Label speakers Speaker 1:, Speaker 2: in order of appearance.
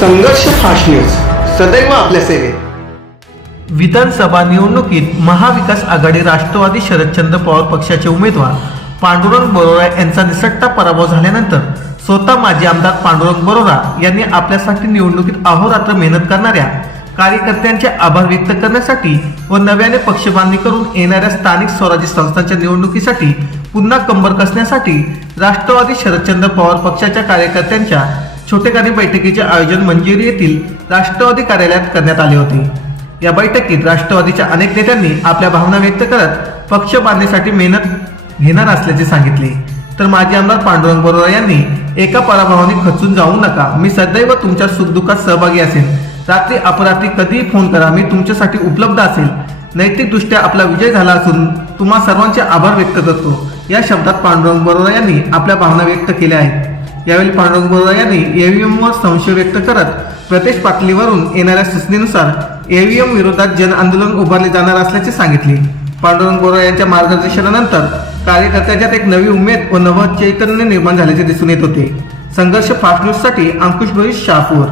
Speaker 1: संघर्ष fast news. सदैव आपल्या सेवेत.
Speaker 2: विधानसभा निवडणुकीत महाविकास आघाडी राष्ट्रवादी शरदचंद्र पवार पक्षाचे उमेदवार पांडुरंग बरोरा यांचा निसट्टा पराभव झाल्यानंतर स्वतः माजी आमदार पांडुरंग बरोरा यांनी आपल्यासाठी निवडणुकीत अहोरात्र मेहनत करणाऱ्या कार्यकर्त्यांचे आभार व्यक्त करण्यासाठी व नव्याने पक्षबांधणी करून येणाऱ्या स्थानिक स्वराज्य संस्थांच्या निवडणुकीसाठी पुन्हा कंबर कसण्यासाठी राष्ट्रवादी शरदचंद्र पवार पक्षाच्या कार्यकर्त्यांच्या छोटेखानी बैठकीचे आयोजन मंजुरी येथील राष्ट्रवादी कार्यालयात करण्यात आले होते. या बैठकीत राष्ट्रवादीच्या अनेक नेत्यांनी आपल्या भावना व्यक्त करत पक्ष बांधण्यासाठी मेहनत घेणार असल्याचे सांगितले. तर माजी आमदार पांडुरंग बरोरा यांनी एका पराभवाने खचून जाऊ नका. मी सदैव तुमच्या सुखदुःखात सहभागी असेल रात्री अपरात्री कधीही फोन करा. मी तुमच्यासाठी उपलब्ध असेल. नैतिकदृष्ट्या आपला विजय झाला असून तुम्हा सर्वांचे आभार व्यक्त करतो. या शब्दात पांडुरंग बरोरा यांनी आपल्या भावना व्यक्त केल्या आहेत. यावेळी पांडुरंग बोरा यांनी ईव्हीएम वर संशय व्यक्त करत प्रदेश पातळीवरून येणाऱ्या सूचनेनुसार ईव्हीएम विरोधात जन आंदोलन उभारले जाणार असल्याचे सांगितले. पांडुरंग बोरा यांच्या मार्गदर्शनानंतर कार्यकर्त्यांच्यात एक नवी उमेद व नव चैतन्य निर्माण झाल्याचे दिसून येत होते. संघर्ष फास्ट न्यूजसाठी अंकुश भविष्य शाहपूर.